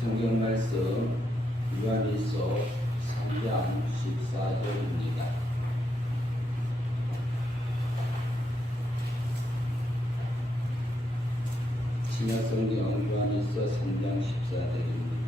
성경 말씀 요한일서 3장 14절입니다. 신약 성경 요한일서 3장 14절입니다.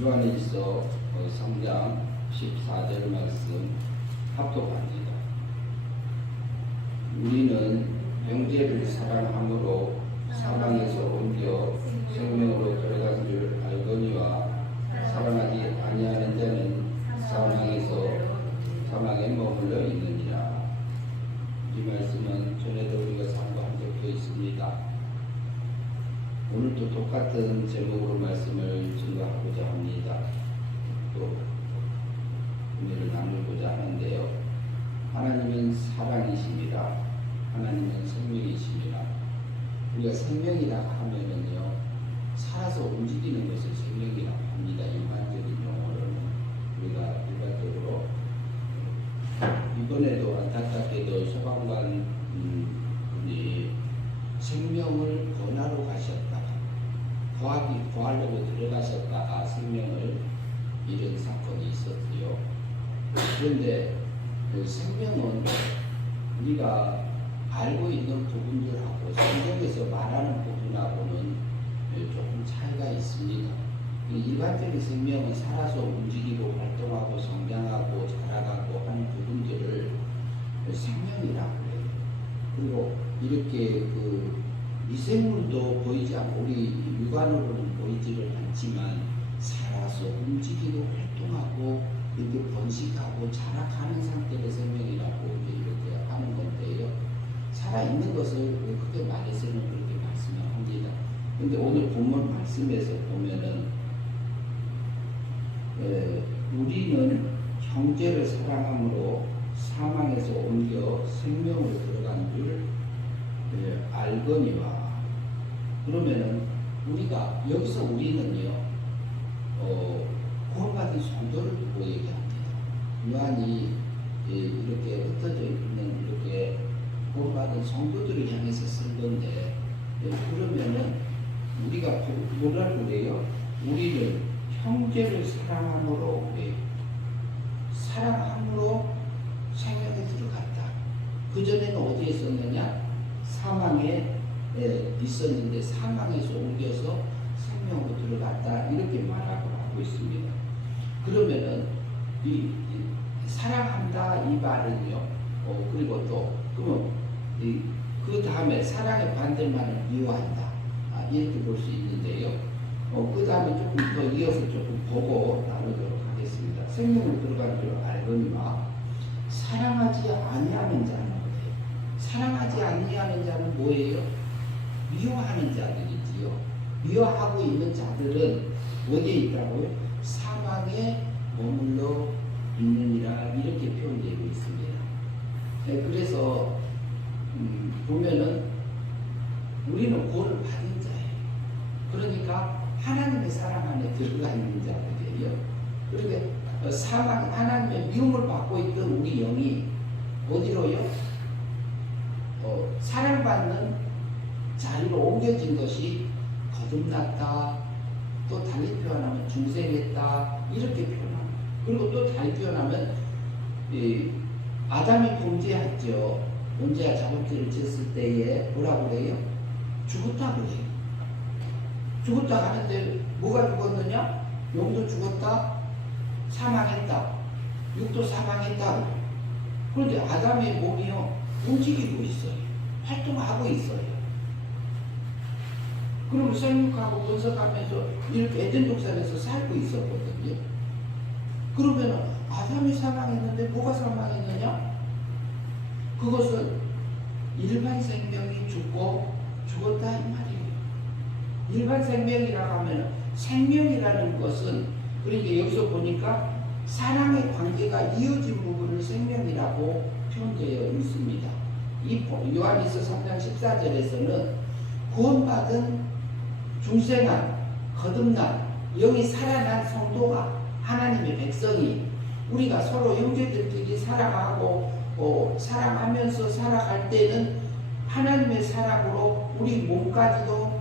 요한일서 3장 14절 말씀 합독합니다. 우리는 형제를 사랑함으로 사망에서 옮겨 생명으로 들어간 줄 알거니와 사랑하지 아니하는 자는 사망에 머물러 있느니라. 이 말씀은 전에도 우리가 상고한 적도 있습니다. 오늘도 똑같은 제목으로 말씀을 증거하고자 합니다. 또 의미를 나누고자 하는데요. 하나님은 사랑이십니다. 하나님은 생명이십니다. 우리가 생명이라 하면은요, 살아서 움직이는 것을 생명이라고 합니다. 일반적인 용어로는 우리가 일반적으로 이번에도 안타깝게도 소방관 분이 생명을 권하러 가셨다가 구하려고 들어가셨다가 생명을 잃은 사건이 있었지요. 그런데 그 생명은 우리가 알고 있는 부분들하고 성경에서 말하는 부분하고는 조금 차이가 있습니다. 일반적인 생명은 살아서 움직이고 활동하고 성장하고 자라가고 하는 부분들을 생명이라고 해요. 그리고 이렇게 미생물도 보이지 않고 우리 육안으로는 보이지를 않지만 살아서 움직이고 활동하고 이렇게 번식하고 자라가는 상태의 생명이라고 이렇게 하는 건데요. 살아있는 것을 크게 말해서는 그렇게 말씀을 합니다. 그런데 오늘 본문 말씀에서 보면은 우리는 형제를 사랑함으로 사망에서 옮겨 생명으로 들어간 줄 알거니와. 그러면은 우리가 여기서 우리는요 구원받은 성도를 두고 얘기합니다. 요한이 이렇게 흩어져 있는 이렇게 구원받은 성도들을 향해서 쓴 건데, 그러면은 우리가 뭐라고 그래요? 우리는 형제를 사랑함으로 그래요. 사랑함으로 생명에 들어갔다. 그전에는 어디에 있었느냐? 사망에 있었는데 사망에서 옮겨서 생명으로 들어갔다, 이렇게 말하고 하고 있습니다. 그러면은 이 사랑한다 이 말은요, 그리고 또 그러면 그 다음에 사랑의 반대말은 미워한다, 이렇게 볼 수 있는데요. 그 다음에 조금 더 이어서 조금 보고 나누도록 하겠습니다. 생명으로 들어간 줄 알거니와 사랑하지 아니하는 자는 뭐예요? 사랑하지 아니하는 자는 뭐예요? 미워하는 자들이지요. 미워하고 있는 자들은 어디에 있다고요? 사망에 머물러 있느니라, 이렇게 표현되고 있습니다. 그래서 보면은 우리는 구원을 받은 자예요. 그러니까 하나님의 사랑 안에 들어가 있는 자들이에요. 그러니까 사망, 하나님의 미움을 받고 있던 우리 영이 어디로요? 사랑받는 자리로 옮겨진 것이 거듭났다, 또 달리 표현하면 중생했다, 이렇게 표현합니다. 그리고 또 달리 표현하면 아담이 범죄했죠. 범죄와 자격죄를 지었을 때에 뭐라고 그래요? 죽었다고 해요. 죽었다 하는데 뭐가 죽었느냐? 영도 죽었다, 사망했다, 육도 사망했다. 그런데 아담의 몸이요 움직이고 있어요. 활동하고 있어요. 그럼 생육하고 분석하면서 이렇게 에덴 동산에서 살고 있었거든요. 그러면 아담이 사망했는데 뭐가 사망했느냐? 그것은 일반 생명이 죽고 죽었다 이 말이에요. 일반 생명이라고 하면 생명이라는 것은 그러니까 여기서 보니까 사랑의 관계가 이어진 부분을 생명이라고 표현되어 있습니다. 이 요한일서 3장 14절에서는 구원받은 중생한 거듭난 영이 살아난 성도가 하나님의 백성이 우리가 서로 형제들끼리 사랑하고 사랑하면서 살아갈 때는 하나님의 사랑으로 우리 몸까지도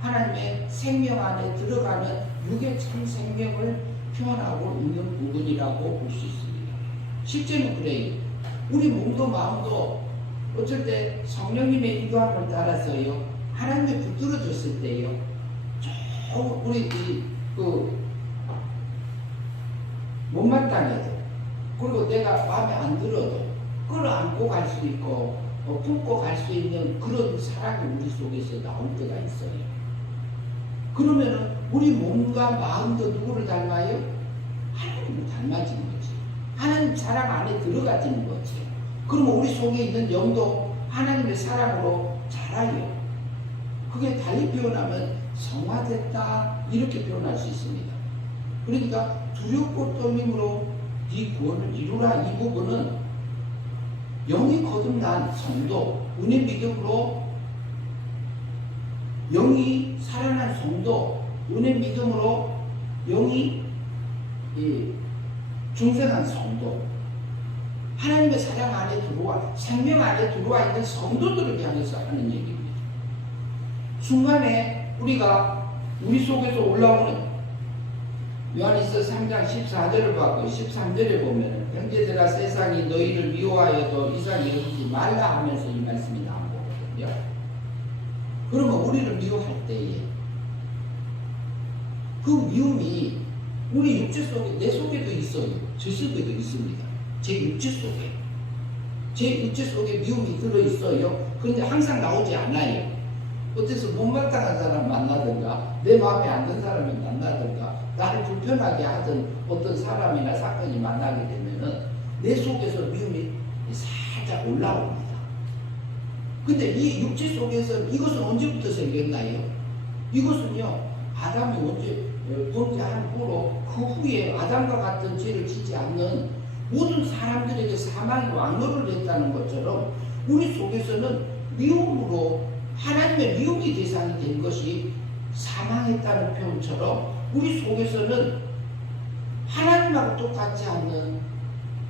하나님의 생명 안에 들어가는 육의 참 생명을 표현하고 있는 부분이라고 볼 수 있습니다. 실제로 그래요. 우리 몸도 마음도 어쩔 때 성령님의 인도함을 따라서요 하나님의 붙들어졌을 때요 우리 못마땅해도 그리고 내가 마음에 안 들어도 끌어안고 갈 수 있고 품고 갈 수 있는 그런 사랑이 우리 속에서 나올 때가 있어요. 그러면은 우리 몸과 마음도 누구를 닮아요? 하나님을 닮아지는 거지. 하나님 사랑 안에 들어가지는 거지. 그러면 우리 속에 있는 영도 하나님의 사랑으로 자라요. 그게 달리 표현하면 성화됐다 이렇게 표현할 수 있습니다. 그러니까 두렵고 떨림으로 네 구원을 이루라 이 부분은 영이 거듭난 성도 은혜 믿음으로 영이 살아난 성도 은혜 믿음으로 영이 중생한 성도 하나님의 사랑 안에 들어와 생명 안에 들어와 있는 성도들을 향해서 하는 얘기입니다. 순간에 우리가 우리 속에서 올라오는 요한일서 3장 14절을 봤고 13절에 보면 형제들아 세상이 너희를 미워하여도 이상히 여기지 말라 하면서 이 말씀이 나오거든요. 그러면 우리를 미워할 때에 그 미움이 우리 육체 속에 내 속에도 있어요. 제 속에도 있습니다. 제 육체 속에 미움이 들어있어요. 그런데 항상 나오지 않아요. 어째서 못마땅한 사람 만나든가 내 마음에 안 드는 사람을 만나든가 나를 불편하게 하던 어떤 사람이나 사건이 만나게 되면은 내 속에서 미움이 살짝 올라옵니다. 근데 이 육체 속에서 이것은 언제부터 생겼나요? 이것은요 아담이 언제 범죄한 후로 그 후에 아담과 같은 죄를 짓지 않는 모든 사람들에게 사망이 왕노를 했다는 것처럼 우리 속에서는 미움으로 하나님의 미움의 대상이 된 것이 사망했다는 표현처럼 우리 속에서는 하나님하고 똑같지 않는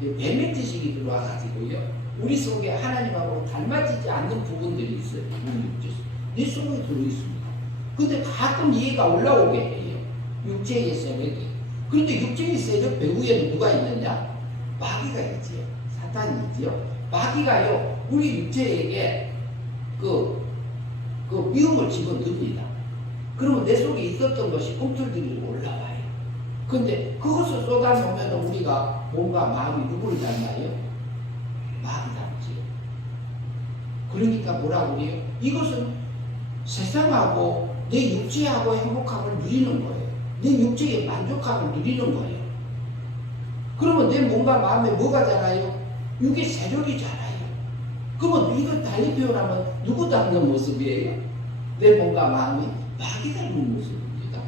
뱀의 지식이 들어와가지고요 우리 속에 하나님하고 닮아지지 않는 부분들이 있어요. 내 속에 들어있습니다. 근데 가끔 이해가 올라오게 해요. 육체의 세력이. 그런데 육체의 세력 배후에는 누가 있느냐? 마귀가 있지요. 사탄이 있지요. 마귀가요 우리 육체에게 그 미움을 집어넣습니다. 그러면 내 속에 있었던 것이 꿈틀들이 올라와요. 근데 그것을 쏟아놓으면 우리가 몸과 마음이 누구를 닮아요? 마귀 닮지요. 그러니까 뭐라고 그래요? 이것은 세상하고 내 육체하고 행복함을 누리는 거예요. 내 육체의 만족함을 누리는 거예요. 그러면 내 몸과 마음에 뭐가 자라요? 육의 세력이 자라요. 그러면 이걸 달리 표현하면 누구 닮는 모습이에요? 내 몸과 마음이 마귀 닮은 모습입니다.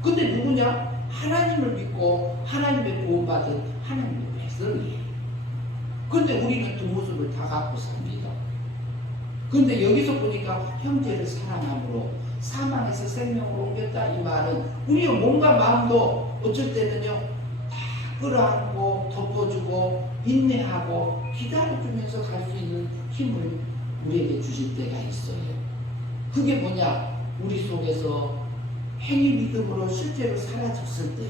근데 누구냐? 하나님을 믿고 하나님의 구원받은 하나님의 백성이에요. 근데 우리는 두 모습을 다 갖고 삽니다. 근데 여기서 보니까 형제를 사랑함으로 사망에서 생명으로 옮겼다 이 말은 우리의 몸과 마음도 어쩔 때는요 다 끌어안고 덮어주고 인내하고 기다려주면서 갈 수 있는 힘을 우리에게 주실 때가 있어요. 그게 뭐냐? 우리 속에서 행위 믿음으로 실제로 사라졌을 때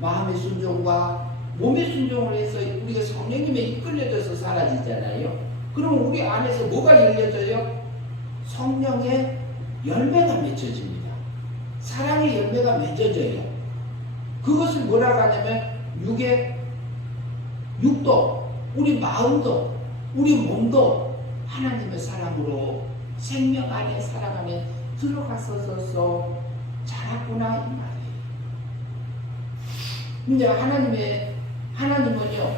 마음의 순종과 몸의 순종을 해서 우리가 성령님에 이끌려져서 사라지잖아요. 그럼 우리 안에서 뭐가 열려져요? 성령의 열매가 맺혀집니다. 사랑의 열매가 맺어져요. 그것을 뭐라고 하냐면 육도, 우리 마음도, 우리 몸도 하나님의 사랑으로 생명 안에 사랑 안에 들어갔어서 자랐구나 이 말이에요. 이제 하나님은요,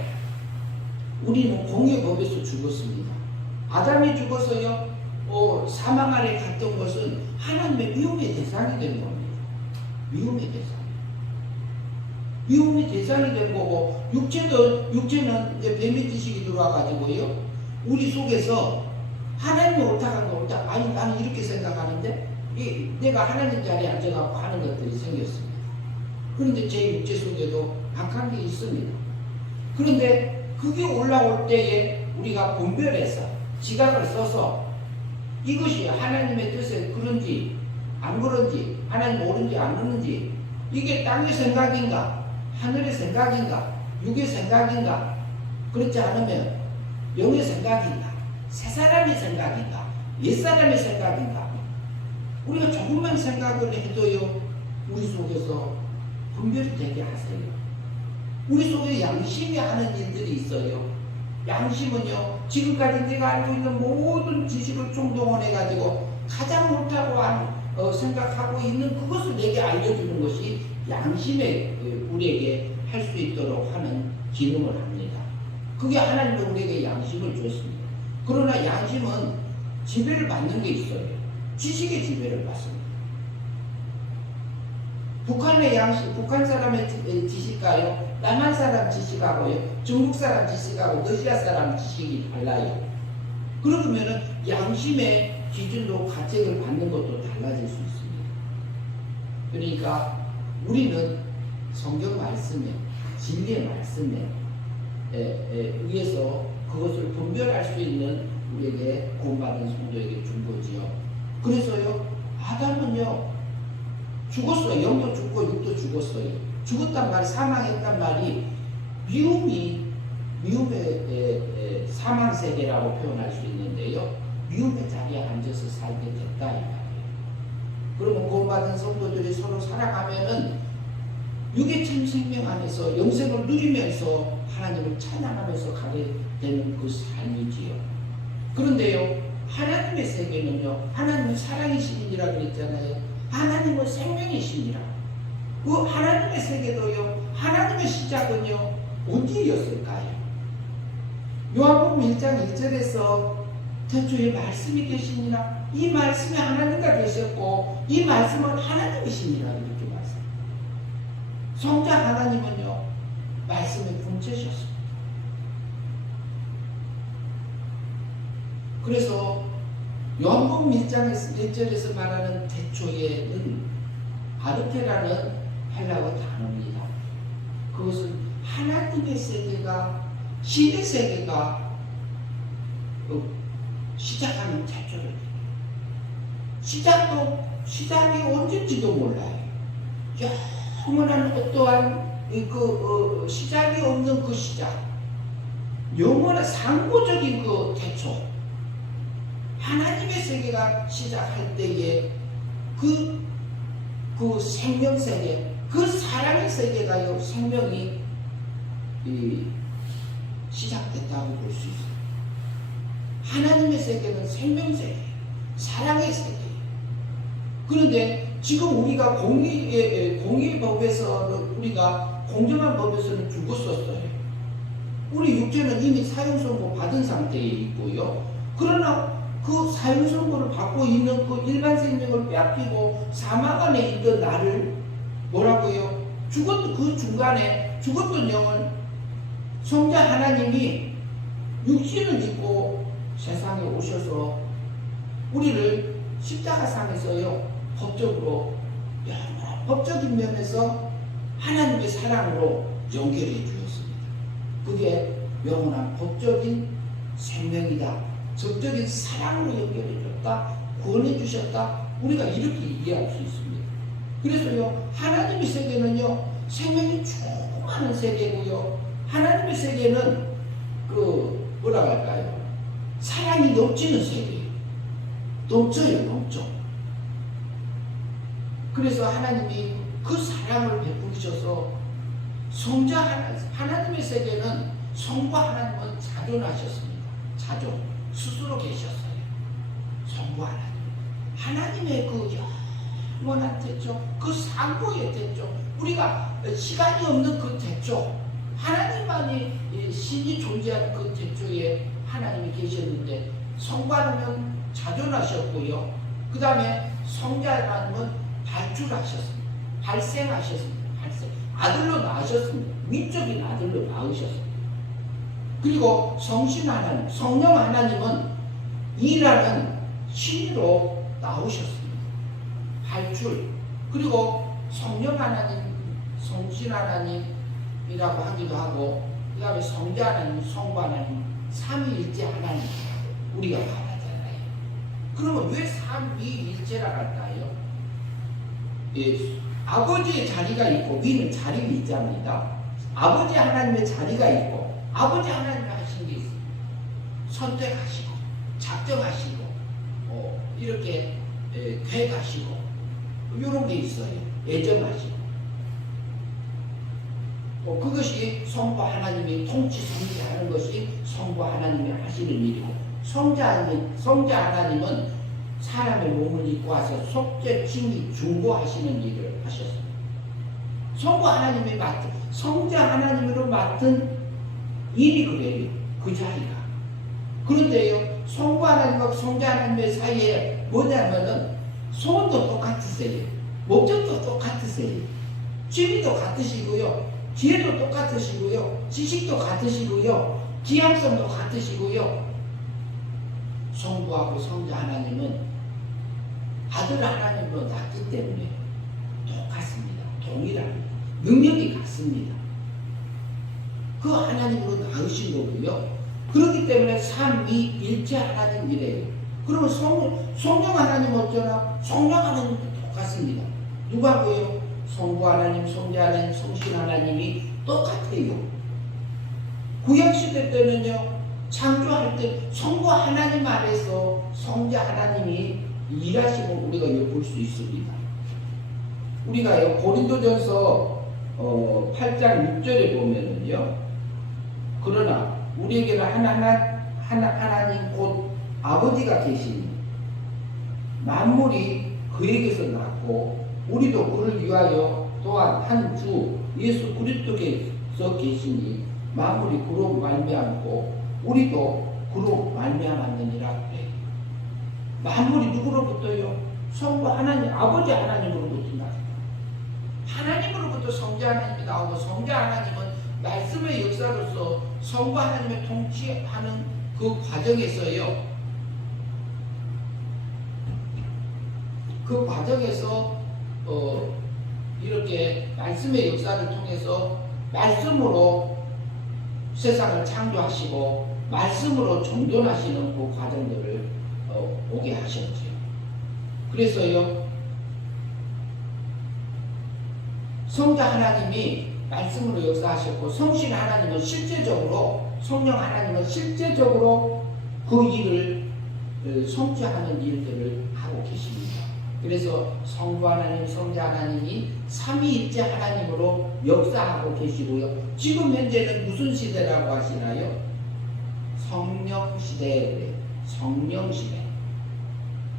우리는 공의 법에서 죽었습니다. 아담이 죽어서요, 사망 아래 갔던 것은 하나님의 미움의 대상이 된 겁니다. 미움의 대상. 미움의 대상이 된 거고, 육체는 이제 뱀의 지식이 들어와가지고요, 우리 속에서 하나님이 옳다는 거 옳다. 아니, 나는 이렇게 생각하는데, 내가 하나님 자리에 앉아갖고 하는 것들이 생겼습니다. 그런데 제 육체 속에도 악한 게 있습니다. 그런데 그게 올라올 때에 우리가 분별해서 지각을 써서 이것이 하나님의 뜻에 그런지 안 그런지, 하나님 옳은지 안 옳은지, 이게 땅의 생각인가, 하늘의 생각인가, 육의 생각인가, 그렇지 않으면 영의 생각인가, 새 사람의 생각인가, 옛 사람의 생각인가, 우리가 조금만 생각을 해도요, 우리 속에서 분별이 되게 하세요. 우리 속에 양심이 하는 일들이 있어요. 양심은요, 지금까지 내가 알고 있는 모든 지식을 총동원해가지고 가장 옳다고 생각하고 있는 그것을 내게 알려주는 것이 양심에 우리에게 할 수 있도록 하는 기능을 합니다. 그게 하나님이 우리에게 양심을 줬습니다. 그러나 양심은 지배를 받는 게 있어요. 지식의 지배를 받습니다. 북한의 양심, 북한 사람의 지식과요, 남한 사람 지식하고요, 중국 사람 지식하고 러시아 사람 지식이 달라요. 그러면은 양심의 기준으로 가책을 받는 것도 달라질 수 있습니다. 그러니까 우리는 성경 말씀에, 진리의 말씀에 의해서 그것을 분별할 수 있는 우리에게 구원받은 성도에게 준 거지요. 그래서요, 아담은요, 죽었어요. 영도 죽고 육도 죽었어요. 죽었단 말이, 사망했단 말이 미움의 사망 세계라고 표현할 수 있는데요. 미움의 자리에 앉아서 살게 됐다 이 말이에요. 그러면 구원받은 성도들이 서로 살아가면은 육의 생명 안에서 영생을 누리면서 하나님을 찬양하면서 가게 되는 그 삶이지요. 그런데요, 하나님의 세계는요, 하나님은 사랑이시니라 그랬잖아요. 하나님은 생명이시니라. 그 하나님의 세계도요, 하나님의 시작은요, 어디였을까요? 요한복음 1장 1절에서 태초에 말씀이 계시니라. 이 말씀이 하나님과 계셨고 이 말씀은 하나님이시니라 이렇게 말씀. 성자 하나님은요, 말씀의 본체셨습니다. 그래서 요한복음 1장에서 1절에서 말하는 태초에는 아르테라는 헬라어 단어입니다. 그것은 하나님의 세계가, 신의 세계가 시작하는 태초를, 시작이 언제인지도 몰라요. 영원한 어떠한 시작이 없는 그 시작, 영원한 상고적인 그 태초, 하나님의 세계가 시작할 때에 그 생명 세계, 그 사랑의 세계가요, 생명이 시작됐다고 볼 수 있어요. 하나님의 세계는 생명 세계, 사랑의 세계. 그런데 지금 우리가 공의 법에서는, 우리가 공정한 법에서는 죽었었어요. 우리 육체는 이미 사형 선고 받은 상태에 있고요. 그러나 그 사형 선고를 받고 있는 그 일반 생명을 빼앗기고 사망 안에 있던 나를 뭐라고요? 죽었던 그 중간에 죽었던 영은 성자 하나님이 육신을 입고 세상에 오셔서 우리를 십자가상에서요, 법적으로, 법적인 면에서 하나님의 사랑으로 연결해 주셨습니다. 그게 영원한 법적인 생명이다. 적적인 사랑으로 연결해 줬다. 구원해 주셨다. 우리가 이렇게 이해할 수 있습니다. 그래서요, 하나님의 세계는요, 생명이 충만한 세계고요, 하나님의 세계는 뭐라고 할까요? 사랑이 넘치는 세계예요. 넘쳐. 그래서 하나님이 그 사랑을 베푸셔서 하나님의 세계는 성과 하나님은 자존하셨습니다. 자존. 스스로 계셨어요. 성부 하나님. 하나님의 그 영원한 태초, 그 상고의 태초, 우리가 시간이 없는 그 대조, 하나님만이 신이 존재하는 그 대조에 하나님이 계셨는데 성부 하나님은 자존하셨고요. 그 다음에 성자 하나님은 발주하셨습니다. 발생하셨습니다. 아들로 낳으셨습니다. 미적인 아들로 낳으셨습니다. 그리고 성신 하나님, 성령 하나님은 일하는 신으로 나오셨습니다. 발출. 그리고 성령 하나님, 성신 하나님이라고 하기도 하고, 그 다음에 성자 하나님, 성부 하나님, 삼위일체 하나님 우리가 말하잖아요. 그러면 왜 삼위일체라고 할까요? 예, 아버지의 자리가 있고 위는 자리가 있답니다. 아버지 하나님의 자리가 있고 아버지 하나님이 하신 게 있습니다. 선택하시고 작정하시고 이렇게 계획하시고 이런 게 있어요. 예정하시고 그것이 성부 하나님이 통치 통치하는 것이 성부 하나님이 하시는 일이고 성자 하나님은 사람의 몸을 입고 와서 속죄, 칭의, 중보하시는 일을 하셨습니다. 성부 하나님이 맡은, 성자 하나님으로 맡은 일이 그래요. 그 자리가. 그런데요, 성부 하나님과 성자 하나님의 사이에 뭐냐면은 소원도 똑같으세요. 목적도 똑같으세요. 취미도 같으시고요. 지혜도 똑같으시고요. 지식도 같으시고요. 지향성도 같으시고요. 성부하고 성자 하나님은 아들 하나님으로 낳기 때문에 똑같습니다. 동일합니다. 능력이 같습니다. 그 하나님으로 낳으신 거고요. 그렇기 때문에 삼위일체 하나님이래요. 그러면 성령 하나님 어쩌나? 성령 하나님도 똑같습니다. 누가고요? 성부 하나님, 성자 하나님, 성신 하나님이 똑같아요. 구약시대 때는요, 창조할 때 성부 하나님 아래서 성자 하나님이 일하심을 우리가 볼 수 있습니다. 우리가요, 고린도전서 8장 6절에 보면은요, 그러나 우리에게는 하나님 곧 아버지가 계시니 만물이 그에게서 났고 우리도 그를 위하여 또한 한 주 예수 그리스도께서 계시니 만물이 그로 말미암고 우리도 그로 말미암았느니라 그래. 만물이 누구로부터요? 성부 하나님, 아버지 하나님으로부터 나옵니다. 하나님으로부터 성자 하나님이 나오고 성자 하나님은 말씀의 역사로서 성부 하나님의 통치하는 그 과정에서요. 그 과정에서 이렇게 말씀의 역사를 통해서 말씀으로 세상을 창조하시고 말씀으로 정돈하시는 그 과정들을 오게 하셨죠. 그래서요, 성자 하나님이 말씀으로 역사하셨고 성신 하나님은 실제적으로, 성령 하나님은 실제적으로 그 일을 성취하는 일들을 하고 계십니다. 그래서 성부 하나님, 성자 하나님이 삼위일체 하나님으로 역사하고 계시고요. 지금 현재는 무슨 시대라고 하시나요? 성령 시대에 성령 시대.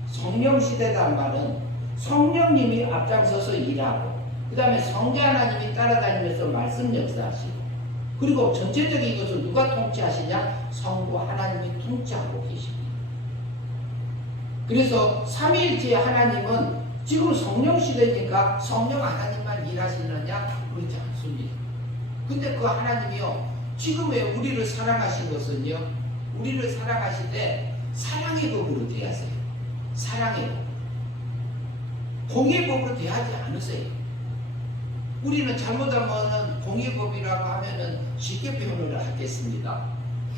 성령 시대란 말은 성령님이 앞장서서 일하고 그 다음에 성자 하나님이 따라다니면서 말씀 역사하시고 그리고 전체적인 것을 누가 통치하시냐? 성부 하나님이 통치하고 계십니다. 그래서 삼위일체 하나님은 지금 성령 시대니까 성령 하나님만 일하시느냐? 그렇지 않습니다. 근데 그 하나님이요, 지금의 우리를 사랑하신 것은요, 우리를 사랑하실 때 사랑의 법으로 대하세요. 사랑의 법. 공의 법으로 대하지 않으세요. 우리는 잘못하면 공의 법이라고 하면은 쉽게 표현을 하겠습니다.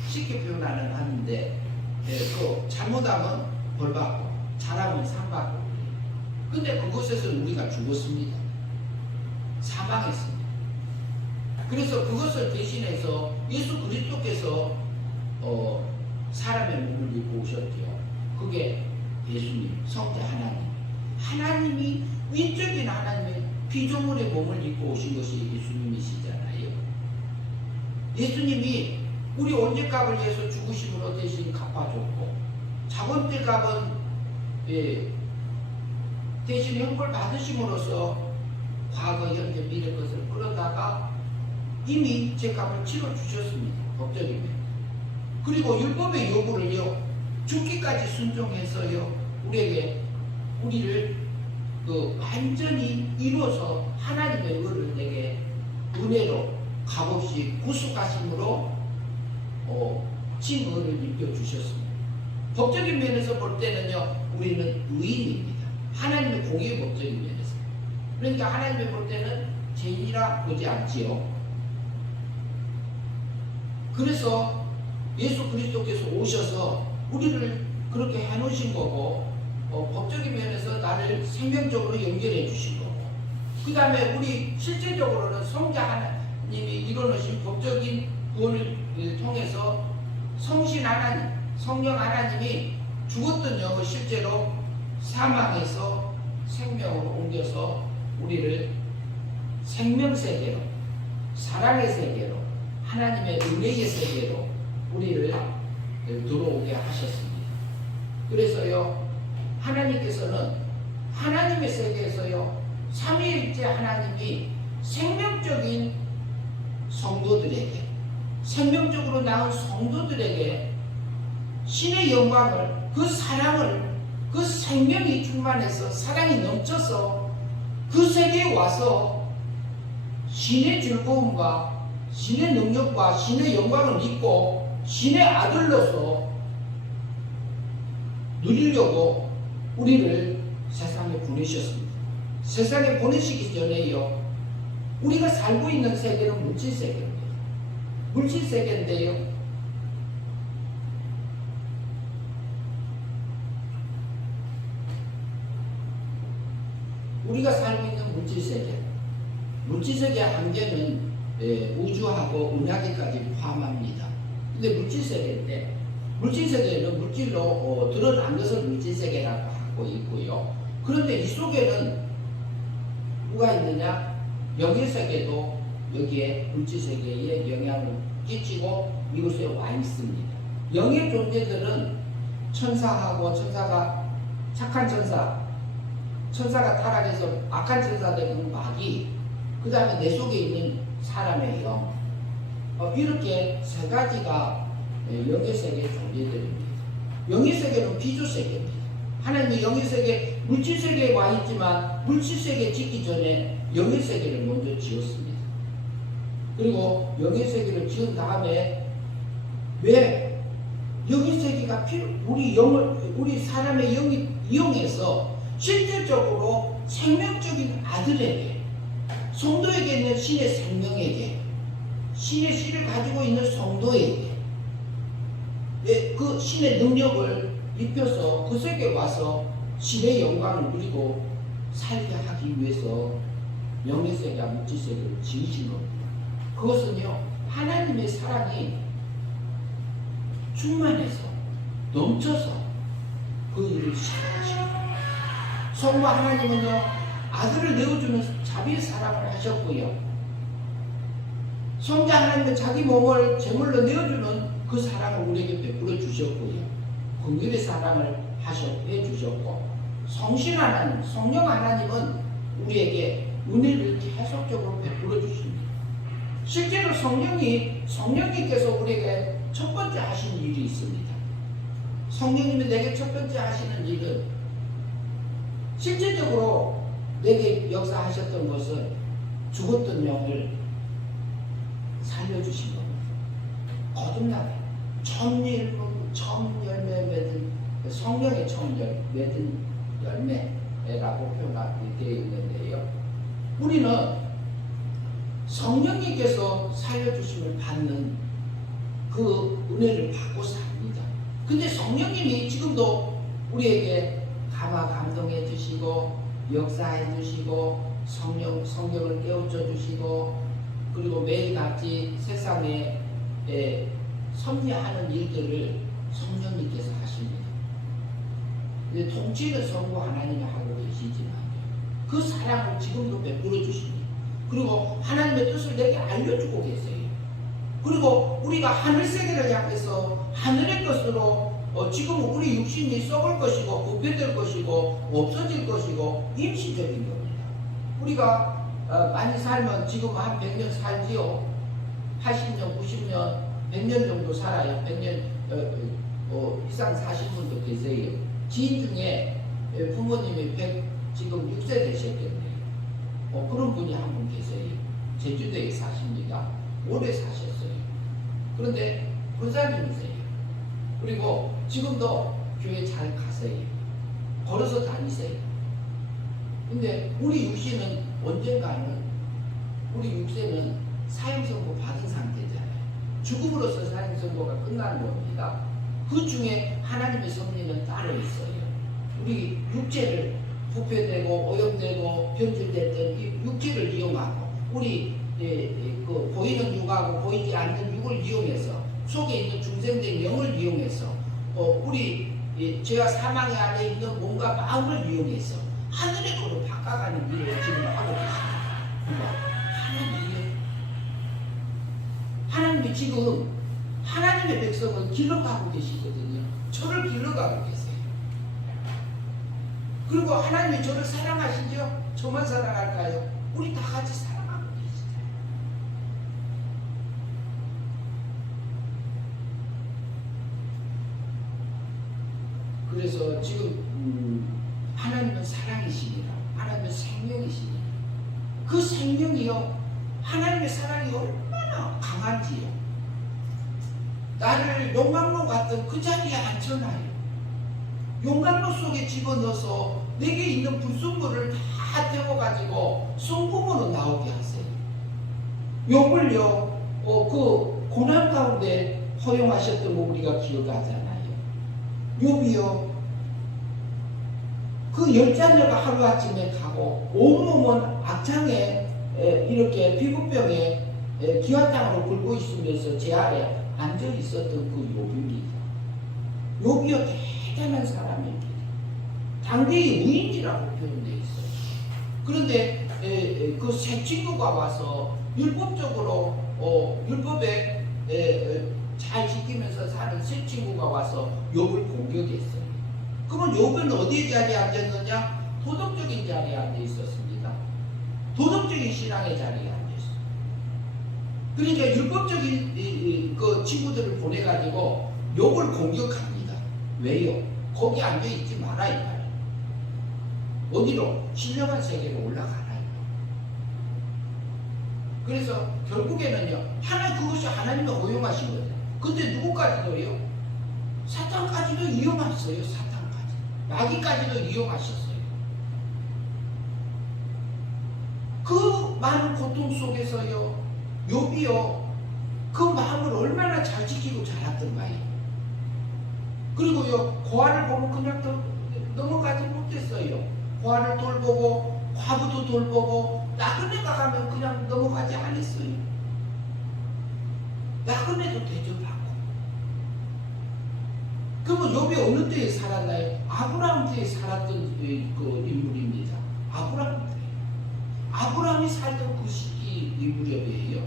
쉽게 표현하는 하는데, 그 잘못하면 벌 받고 잘하면 상 받고. 근데 그곳에서 우리가 죽었습니다. 사망했습니다. 그래서 그것을 대신해서 예수 그리스도께서 사람의 몸을 입고 오셨죠. 그게 예수님, 성자 하나님. 하나님이 인적인 하나님의 피조물의 몸을 입고 오신 것이 예수님이시잖아요. 예수님이 우리 언제값을 위해서 죽으심으로 대신 갚아줬고 자본들 값은 대신 형벌 받으심으로써 과거, 현재, 미래 것을 끌어다가 이미 제 값을 치러주셨습니다. 법적이면. 그리고 율법의 요구를요, 죽기까지 순종해서요, 우리를 완전히 이루어서 하나님의 의를 내게 은혜로 값없이 구속하심으로 칭의를 입혀주셨습니다. 법적인 면에서 볼 때는요, 우리는 의인입니다. 하나님의 공의의 법적인 면에서. 그러니까 하나님이 볼 때는 죄인이라 보지 않지요. 그래서 예수 그리스도께서 오셔서 우리를 그렇게 해놓으신 거고, 법적인 면에서 나를 생명적으로 연결해 주신 거고, 그 다음에 우리 실제적으로는 성자 하나님이 이뤄놓으신 법적인 구원을 통해서 성신 하나님, 성령 하나님이 죽었던 영을 실제로 사망에서 생명으로 옮겨서 우리를 생명세계로, 사랑의 세계로, 하나님의 은혜의 세계로 우리를 들어오게 하셨습니다. 그래서요, 하나님께서는 하나님의 세계에서요, 삼위일체 하나님이 생명적인 성도들에게, 생명적으로 낳은 성도들에게 신의 영광을, 그 사랑을, 그 생명이 충만해서 사랑이 넘쳐서 그 세계에 와서 신의 즐거움과 신의 능력과 신의 영광을 입고 신의 아들로서 누리려고 우리를 세상에 보내셨습니다. 세상에 보내시기 전에요, 우리가 살고 있는 세계는 물질 세계입니다. 물질 세계인데요, 우리가 살고 있는 물질 세계, 물질 세계의 한계는 우주하고 은하계까지 포함합니다. 근데 물질 세계인데, 물질 세계는 물질로 드러난 것을 물질 세계라고 하고 있고요. 그런데 이 속에는 누가 있느냐? 영의 세계도 여기에 물질 세계에 영향을 끼치고 이곳에 와 있습니다. 영의 존재들은 천사하고, 천사가 착한 천사가 타락해서 악한 천사 되는 마귀, 그 다음에 내 속에 있는 사람의 영, 이렇게 세 가지가 영의 세계의 존재들입니다. 영의 세계는 비주 세계입니다. 하나님이 영의 세계, 물질 세계에 와 있지만 물질 세계 짓기 전에 영의 세계를 먼저 지었습니다. 그리고 영의 세계를 지은 다음에 왜 영의 세계가 우리 사람의 영이 이용해서 실질적으로 생명적인 아들에게, 성도에게 있는 신의 생명에게, 신의 씨를 가지고 있는 성도에게 그 신의 능력을 입혀서 그 세계에 와서 신의 영광을 누리고 살게 하기 위해서 영의 세계와 물질 세계를 지으신 겁니다. 그것은요, 하나님의 사랑이 충만해서 넘쳐서 그 일을 시작하신 겁니다. 성부 하나님은요, 아들을 내어주는 자비의 사랑을 하셨고요, 성자 하나님은 자기 몸을 제물로 내어주는 그 사랑을 우리에게 베풀어 주셨고요, 긍휼의 사랑을 해주셨고, 성신 하나님, 성령 하나님은 우리에게 은혜를 계속적으로 베풀어 주십니다. 실제로 성령님께서 우리에게 첫 번째 하신 일이 있습니다. 성령님이 내게 첫 번째 하시는 일은, 실제적으로 내게 역사하셨던 것은 죽었던 영을 살려주신 겁니다. 거듭나게 처음 열매 맺은, 성령의 처음 맺은 열매라고 표현되어 있는데요, 우리는 성령님께서 살려주심을 받는 그 은혜를 받고 삽니다. 근데 성령님이 지금도 우리에게 감동해 주시고 역사해 주시고 성경을 깨우쳐 주시고, 그리고 매일같이 세상에 섭리하는 일들을 성령님께서 하십니다. 근데 통치는 성부 하나님이 하고 계시지만 그 사랑을 지금도 베풀어 주십니다. 그리고 하나님의 뜻을 내게 알려주고 계세요. 그리고 우리가 하늘 세계를 향해서 하늘의 것으로 지금 우리 육신이 썩을 것이고 부패될 것이고 없어질 것이고 임시적인 겁니다. 우리가 많이 살면 지금 한 100년 살지요. 80년, 90년, 100년 정도 살아요. 100년 이상 사신 분도 계세요. 지인 중에 부모님이 100 지금 6세 되셨겠네요. 그런 분이 한 분 계세요. 제주도에 사십니다. 오래 사셨어요. 그런데 권사님이세요. 그리고 지금도 교회 잘 가세요. 걸어서 다니세요. 근데 우리 육신은 언젠가는 우리 육세는 사형선고 받은 상태잖아요. 죽음으로써 사형선고가 끝나는 겁니다. 그 중에 하나님의 섭리는 따로 있어요. 우리 육체를 부패되고 오염되고 변질됐던 이 육체를 이용하고 우리 그 보이는 육하고 보이지 않는 육을 이용해서 속에 있는 중생된 영을 이용해서 우리 죄와 사망의 안에 있는 몸과 마음을 이용해서 하늘의 거로 바꿔가는 일을 지금 하고 계십니다. 하나님이 지금 하나님의 백성을 길러가고 계시거든요. 저를 길러가고 계세요. 그리고 하나님이 저를 사랑하시죠? 저만 사랑할까요? 우리 다 같이 사랑하고 계시잖아요. 그래서 지금 하나님은 사랑이시니라. 하나님은 생명이시니라. 그 생명이요, 하나님의 사랑이 얼마나 강한지요. 나를 용광로 같은 그 자리에 앉혀놔요. 용광로 속에 집어넣어서 내게 있는 불순물을 다 태워가지고 성품으로 나오게 하세요. 욥을요, 그 고난 가운데 허용하셨던 거 우리가 기억하잖아요. 욥이요, 그 열자녀가 하루아침에 가고 온몸은 악창에 이렇게 피부병에 기와장으로 굴고 있으면서 제 아래 앉아 있었던 그 욥입니다. 욥이요, 대단한 사람입니다. 당대의 우인이라고 표현되어 있어요. 그런데 그 새 친구가 와서 율법적으로 율법에 잘 지키면서 사는 새 친구가 와서 욥을 공격했어요. 그러면 욥은 어디에 자리에 앉았느냐? 도덕적인 자리에 앉아 있었습니다. 도덕적인 신앙의 자리에 앉아 있어요. 그러니까 율법적인 그 친구들을 보내가지고 욥을 공격합니다. 왜요? 거기 앉아 있지 마라 이 말이에요. 어디로? 신령한 세계로 올라가라. 그래서 결국에는요, 그것이 하나님의 허용하신 거예요. 근데 누구까지도요? 사탄까지도 이용했어요. 사탄까지. 마귀까지도 이용하셨어요. 그 많은 고통 속에서요, 욥이요, 그 마음을 얼마나 잘 지키고 자랐던가요. 그리고요, 고아를 보면 그냥 넘어가지 못했어요. 고아를 돌보고 과부도 돌보고 나그네가 가면 그냥 넘어가지 않았어요. 나그네도 대접하고. 그러면 욥이 어느 때에 살았나요? 아브라함 때에 살았던 그 인물입니다. 아브라함 때. 아브라함이 살던 그 시기 이 무렵이에요.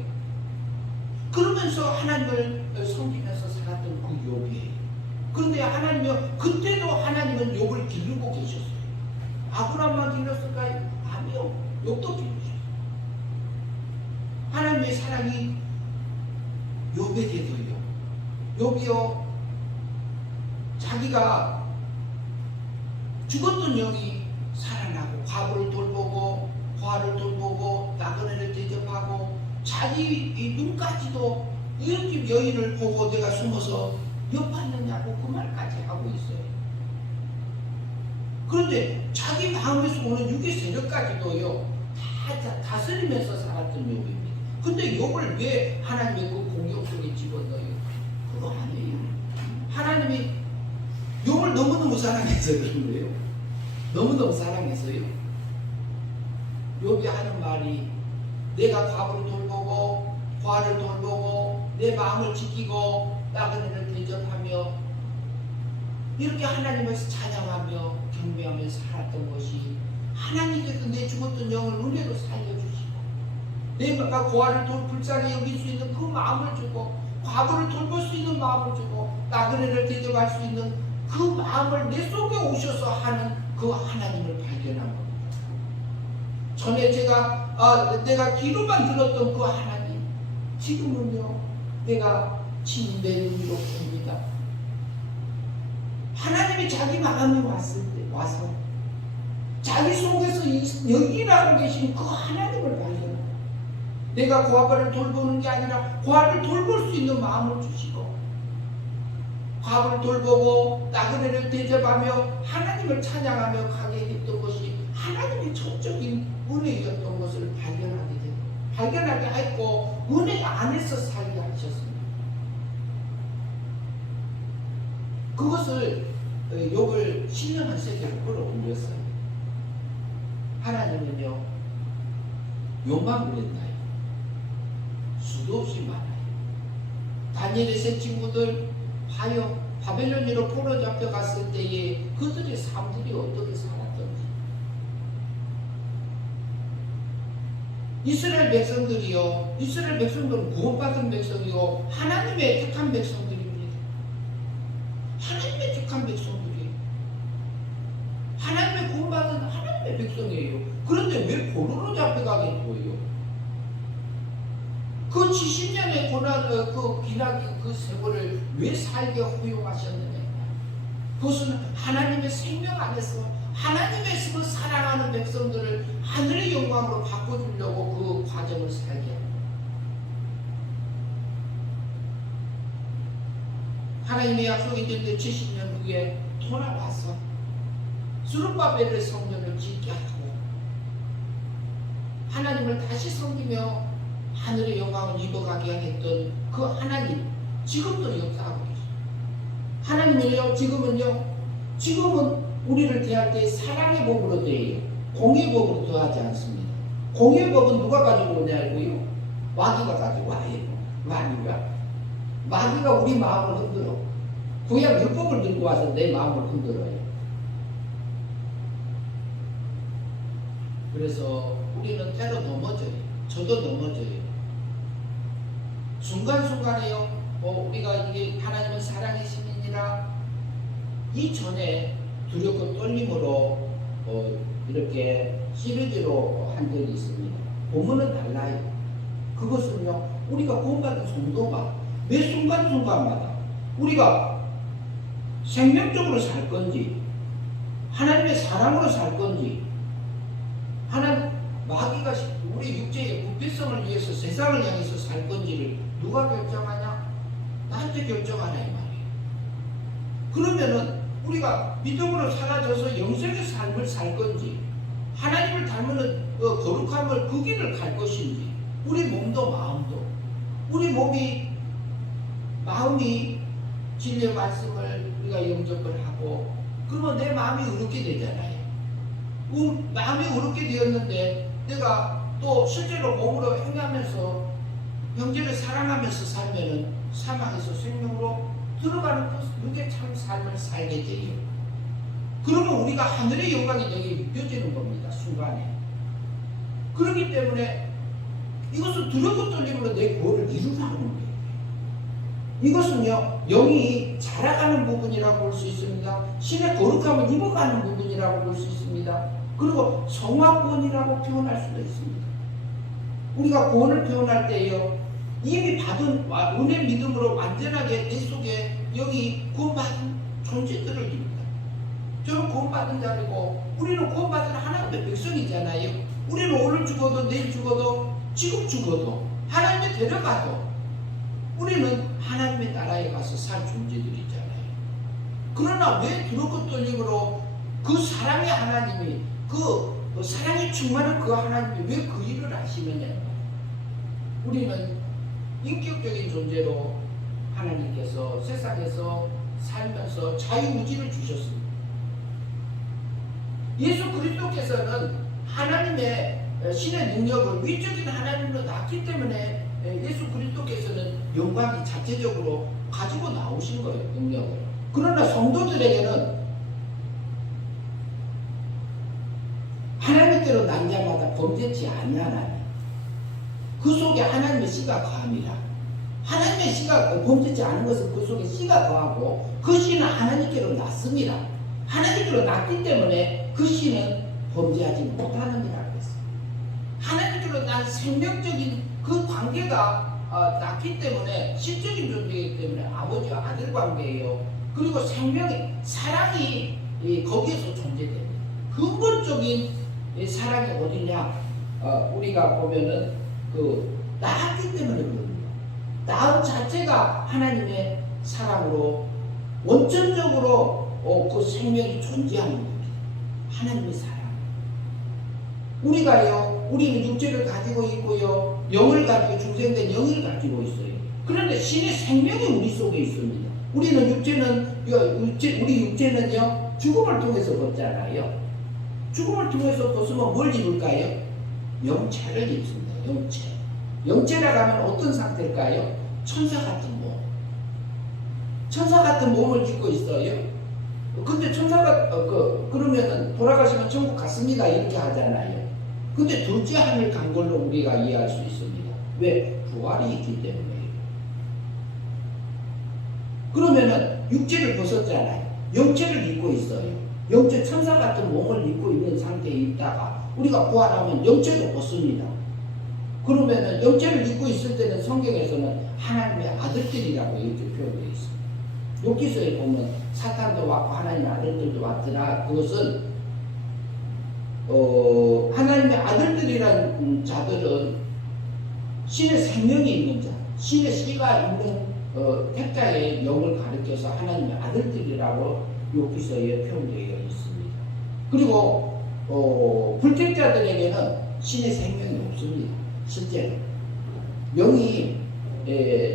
그러면서 하나님을 섬기면서 살았던 그 욥이에요. 그런데 하나님은 그때도 하나님은 욥을 기르고 계셨어요. 아브라함만 길렀을까요? 아니요. 욥도 길르셨어요. 하나님의 사랑이 욥에게도요. 욥이요, 자기가 죽었던 영이 살아나고 과부를 돌보고 고아를 돌보고 나그네를 대접하고 자기 이 눈까지도 이런 집 여인을 보고 내가 숨어서 몇 받느냐고 그 말까지 하고 있어요. 그런데 자기 마음에서 오는 육의 세력까지도요 다 다스리면서 살았던 욥입니다. 근데 욥을 왜 하나님의 그 공격 속에 집어넣어요? 그거 아니에요. 하나님이 욥을 너무너무 사랑해서 그런 거예요. 너무너무 사랑해서요. 욥이 하는 말이 내가 과부를 돌보고 고아를 돌보고 내 마음을 지키고 나그네를 대접하며 이렇게 하나님을 찬양하며 경배하며 살았던 것이 하나님께서 내 죽었던 영을 은혜로 살려주시고 내가 고아를 불쌍히 여길 수 있는 그 마음을 주고 과부를 돌볼 수 있는 마음을 주고 나그네를 대접할 수 있는 그 마음을 내 속에 오셔서 하는 그 하나님을 발견한 겁니다. 전에 제가 내가 귀로만 들었던 그 하나님, 지금은요 내가 친내 눈으로 봅니다. 하나님이 자기 마음이 왔을 때 와서 자기 속에서 여기라고 계신 그 하나님을 발견합니다. 내가 그 아빠를 돌보는 게 아니라 그 아빠를 돌볼 수 있는 마음을 주시고, 과부를 돌보고 나그네를 대접하며 하나님을 찬양하며 가게 했던 것이 하나님의 전적인 은혜였던 것을 발견하게 했고 은혜 안에서 살게 하셨습니다. 그것을 욥을 신령한 세계로 끌어올렸어요. 하나님은요 욕만 그랬나요? 수도 없이 많아요. 다니엘의 세 친구들 봐요. 바벨론으로 포로 잡혀갔을 때에 그들의 삶들이 어떻게 살았던지. 이스라엘 백성들은 구원받은 백성이요 하나님의 택한 백성들입니다. 하나님의 택한 백성들이에요. 하나님의 구원받은 하나님의 백성이에요. 그런데 왜 포로로 잡혀가게 했고요? 그 70년의 고난, 그 기나긴 그 세월을 왜 살게 허용하셨느냐? 그것은 하나님의 생명 안에서 하나님의 그 사랑하는 백성들을 하늘의 영광으로 바꿔주려고 그 과정을 살게 합니다. 하나님의 약속이 된 데 70년 후에 돌아와서 스룹바벨의 성전을 짓게 하고 하나님을 다시 섬기며 하늘의 영광을 입어가게 했던 그 하나님, 지금도 역사하고 계십니다. 하나님은요, 지금은 우리를 대할 때 사랑의 법으로 대해요. 공의 법으로 더하지 않습니다. 공의 법은 누가 가지고 오냐고요? 마귀가 가지고 와요. 마귀가 우리 마음을 흔들어. 구약 율법을 들고 와서 내 마음을 흔들어요. 그래서 우리는 때로 넘어져요. 저도 넘어져요. 순간순간에요. 우리가 이게 하나님은 사랑의 신이니라 이전에 두렵고 떨림으로 이렇게 시리즈로 한 적이 있습니다. 본문은 달라요. 그것은요, 우리가 구원받은 성도가 매 순간순간마다 우리가 생명적으로 살 건지 하나님의 사랑으로 살 건지, 마귀가 우리 육체의 부패성을 위해서 세상을 향해서 살 건지를 누가 결정하냐? 나한테 결정하냐 이 말이에요. 그러면은 우리가 믿음으로 사라져서 영생의 삶을 살 건지, 하나님을 닮은 거룩함을 그 길을 갈 것인지, 우리 몸도 마음도, 우리 마음이 진리의 말씀을 우리가 영접을 하고, 그러면 내 마음이 의롭게 되잖아요. 마음이 의롭게 되었는데 내가 또 실제로 몸으로 행하면서 형제를 사랑하면서 살면은 사망에서 생명으로 들어가는 그게 참 삶을 살게 돼요. 그러면 우리가 하늘의 영광이 되게 느껴지는 겁니다. 순간에. 그렇기 때문에 이것은 두렵고 떨림으로 내 구원을 이루라는 거예요. 이것은요, 영이 자라가는 부분이라고 볼 수 있습니다. 신의 거룩함을 입어가는 부분이라고 볼 수 있습니다. 그리고 성화구원이라고 표현할 수도 있습니다. 우리가 구원을 표현할 때요, 이미 받은 은혜 믿음으로 완전하게 내 속에 영이 구원받은 존재들을 입니다. 저는 구원받은 자리고, 우리는 구원받은 하나님의 백성이잖아요. 우리는 오늘 죽어도 내일 죽어도 지금 죽어도 하나님의 데려가도 우리는 하나님의 나라에 가서 살 존재들이잖아요. 그러나 왜 두렵고 떨림으로 그 사랑의 하나님이, 그 사랑이 충만한 그 하나님이 왜 그 일을 하시느냐? 우리는 인격적인 존재로 하나님께서 세상에서 살면서 자유의지를 주셨습니다. 예수 그리스도께서는 하나님의 신의 능력을 위적인 하나님으로 낳기 때문에 예수 그리스도께서는 영광이 자체적으로 가지고 나오신 거예요, 능력을. 그러나 성도들에게는 하나님께로 난 자마다 범죄치 아니하나니 그 속에 하나님의 씨가 거함이라. 하나님의 씨가 범죄치 않은 것은 그 속에 씨가 거하고 그 씨는 하나님께로 났습니다. 하나님께로 났기 때문에 그 씨는 범죄하지 못하느니라 그랬어요. 하나님께로 난 생명적인 그 관계가 낳기 때문에 실적인 존재이기 때문에 아버지와 아들 관계예요. 그리고 생명이 사랑이 거기에서 존재됩니다. 근본적인 사랑이 어디냐? 우리가 보면은 낳았기 때문에 그럽니다. 낳음 자체가 하나님의 사랑으로 원천적으로 그 생명이 존재하는 겁니다. 하나님의 사랑. 우리는 육체를 가지고 있고요, 영을 가지고 중생된 영을 가지고 있어요. 그런데 신의 생명이 우리 속에 있습니다. 우리 육체는요 죽음을 통해서 벗잖아요. 죽음을 통해서 벗으면 뭘 입을까요? 영체를 입습니다. 영체라고 하면 어떤 상태일까요? 천사 같은 몸. 천사 같은 몸을 입고 있어요. 근데 천사가 그러면은 돌아가시면 천국 갔습니다 이렇게 하잖아요. 근데 둘째 하늘 간 걸로 우리가 이해할 수 있습니다. 왜? 부활이 있기 때문에. 그러면은 육체를 벗었잖아요. 영체를 입고 있어요. 영체 천사 같은 몸을 입고 있는 상태에 있다가 우리가 부활하면 영체도 벗습니다. 그러면은 영체를 입고 있을 때는 성경에서는 하나님의 아들들이라고 이렇게 표현되어 있습니다. 욥기서에 보면 사탄도 왔고 하나님의 아들들도 왔더라. 그것은 하나님의 아들들이란 자들은 신의 생명이 있는 자, 신의 씨가 있는 택자의 영을 가리켜서 하나님의 아들들이라고 욥기서에 표현되어 있습니다. 그리고 불택자들에게는 신의 생명이 없습니다. 실제로 영이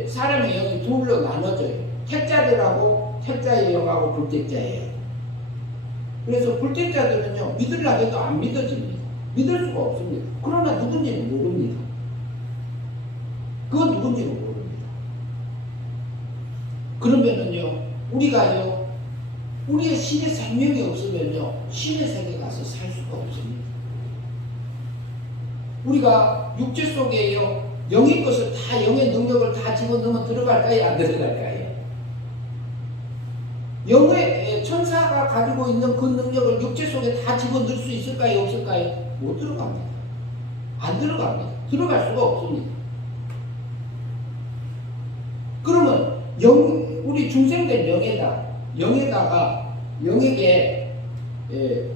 사람의 영이 둘로 나눠져요. 택자들하고 택자의 영하고 불택자예요. 그래서 불택자들은요 믿으려고 해도 안 믿어집니다. 믿을 수가 없습니다. 그러나 누군지는 모릅니다. 그건 누군지는 모릅니다. 그러면은요 우리의 신의 생명이 없으면요 신의 세계 가서 살 수가 없습니다. 우리가 육체 속에요 영의 것을 다 영의 능력을 다 집어넣으면 들어갈까요? 안 들어갈까요? 영의 천사가 가지고 있는 그 능력을 육체 속에 다 집어넣을 수 있을까요? 없을까요? 못 들어갑니다. 안 들어갑니다. 들어갈 수가 없습니다. 그러면 우리 중생된 영에다가 영에게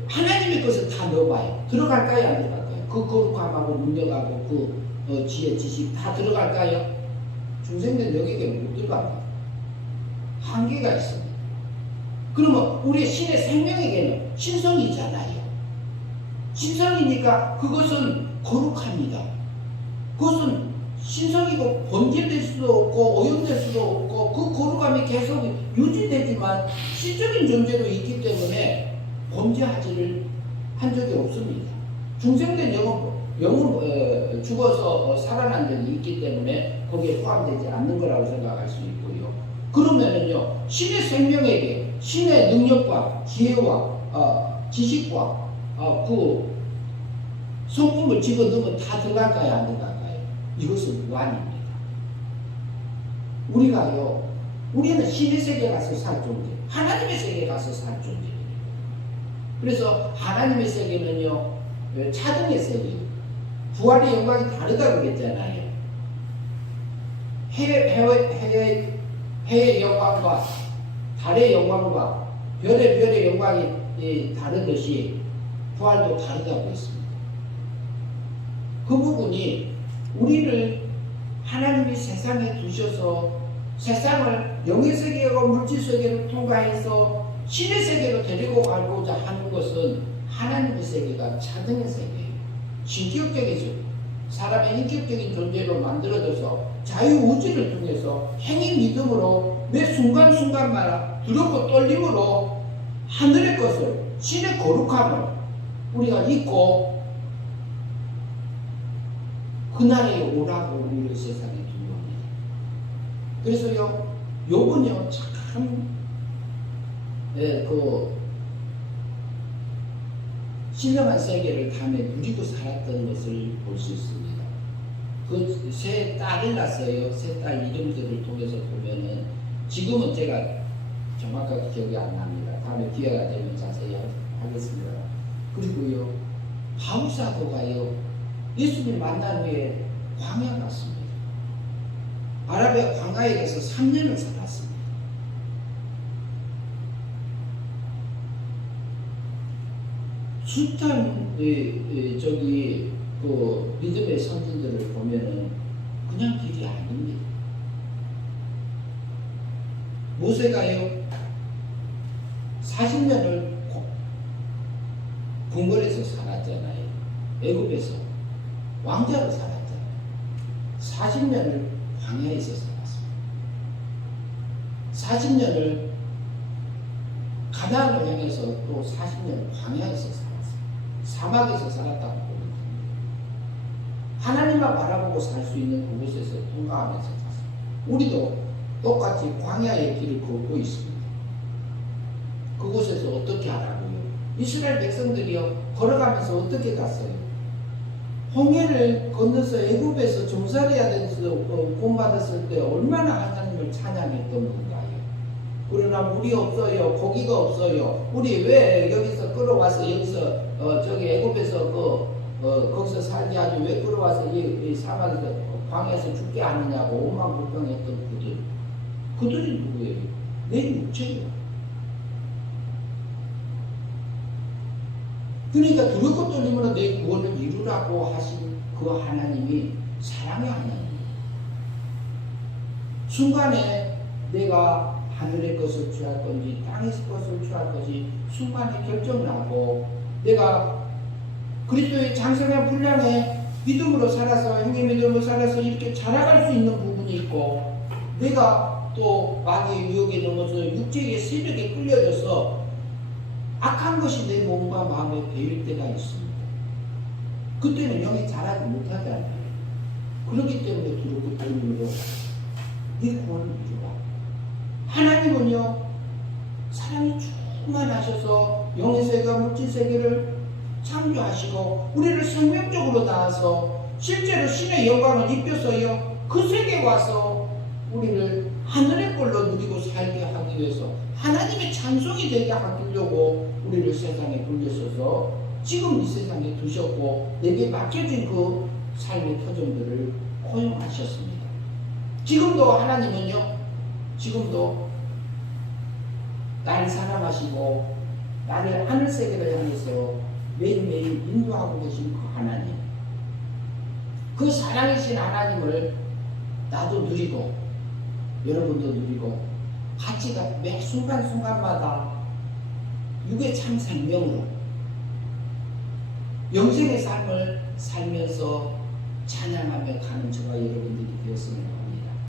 하나님의 것을 다 넣어봐요. 들어갈까요? 안 들어갈까요? 그 거룩함하고 능력하고 그 지혜, 지식 다 들어갈까요? 중생된 영에게 못 들어갑니다. 한계가 있습니다. 그러면 우리 신의 생명에게는 신성이잖아요. 신성이니까 그것은 거룩합니다. 그것은 신성이고 번제될 수도 없고 오염될 수도 없고 그 거룩함이 계속 유지되지만 시적인 존재로 있기 때문에 번제하지를 한 적이 없습니다. 중생된 영은 죽어서 살아난 적이 있기 때문에 거기에 포함되지 않는 거라고 생각할 수 있고요. 그러면은요 신의 생명에게 신의 능력과 지혜와 지식과 그 성품을 집어넣으면 다 들어갈까요? 안 들어갈까요? 이것은 무한입니다. 우리는 신의 세계에 가서 살 존재, 하나님의 세계에 가서 살 존재입니다. 그래서 하나님의 세계는요 차등의 세계예요. 부활의 영광이 다르다고 그랬잖아요. 해의 영광과 달의 영광과 별의 영광이 다르듯이 부활도 다르다고 했습니다. 그 부분이 우리를 하나님이 세상에 두셔서 세상을 영의 세계와 물질 세계를 통과해서 신의 세계로 데리고 가고자 하는 것은 하나님의 세계가 차등의 세계예요. 신격적이죠. 사람의 인격적인 존재로 만들어져서 자유우주를 통해서 행위 믿음으로 매 순간순간마다 두렵고 떨림으로 하늘의 것을 신의 거룩함을 우리가 잊고 그날에 오라고 우리를 세상에 둔 겁니다. 그래서요 욥은요 참 신령한 세계를 밤에 누리고 살았던 것을 볼 수 있습니다. 그 세 딸을 낳았어요. 세 딸 이름들을 통해서 보면은 지금은 제가 정확하게 기억이 안 납니다. 다음에 기회가 되면 자세히 하겠습니다. 그리고요 바울사도가요 예수님 만난 후에 광야 갔습니다. 아라비아 광야에 가서 3년을 살았습니다. 숱한 그 믿음의 선진들을 보면은 그냥 길이 아닙니다. 모세가요 40년을 궁궐에서 살았잖아요. 애굽에서 왕자로 살았잖아요. 40년을 광야에서 살았습니다. 40년을 가나안을 향해서 또 40년을 광야에서 살았어요. 사막에서 살았다고 보면 하나님만 바라보고 살 수 있는 그곳에서 통과하면서 살았어요. 우리도 똑같이 광야의 길을 걷고 있습니다. 그곳에서 어떻게 하라고요? 이스라엘 백성들이요 걸어가면서 어떻게 갔어요? 홍해를 건너서 애굽에서 종살이해야 돼서 구원받았을 때 얼마나 하나님을 찬양했던 건가요? 그러나 물이 없어요, 고기가 없어요. 우리 왜 여기서 끌어와서 여기서 저기 애굽에서 거기서 살게 하지 왜 끌어와서 이 사막에서 광야에서 죽게 하느냐고 오만불평했던 그들이 누구예요? 내 육체예요. 그러니까 두렵고 떨림으로 내 구원을 이루라고 하신 그 하나님이 사랑의 하나님이에요. 순간에 내가 하늘의 것을 취할 건지 땅의 것을 취할 것이 순간에 결정을 하고 내가 그리스도의 장성한 분량에 믿음으로 살아서 형의 믿음으로 살아서 이렇게 자라갈 수 있는 부분이 있고 내가 또 마귀의 유혹에 넘어서 육체의 세력에 끌려져서 악한 것이 내 몸과 마음에 배일 때가 있습니다. 그때는 영이 자라지 못하잖아요. 그렇기 때문에 두렵고 떨림으로 네 구원을 이루라. 하나님은요 사랑이 충만하셔서 영의 세계와 물질 세계를 창조하시고 우리를 생명적으로 낳아서 실제로 신의 영광을 입혀서요 그 세계에 와서 우리를 하늘의 꼴로 누리고 살게 하기 위해서 하나님의 찬송이 되게 하려고 우리를 세상에 불러셔서 지금 이 세상에 두셨고 내게 맡겨진 그 삶의 터전들을 허용하셨습니다. 지금도 하나님은요 지금도 나를 사랑하시고 나를 하늘세계를 향해서 매일매일 인도하고 계신 그 하나님, 그 사랑이신 하나님을 나도 누리고 여러분도 누리고 같이 매 순간순간마다 육의 참 생명으로 영생의 삶을 살면서 찬양하며 가는 저와 여러분들이 되었습니다.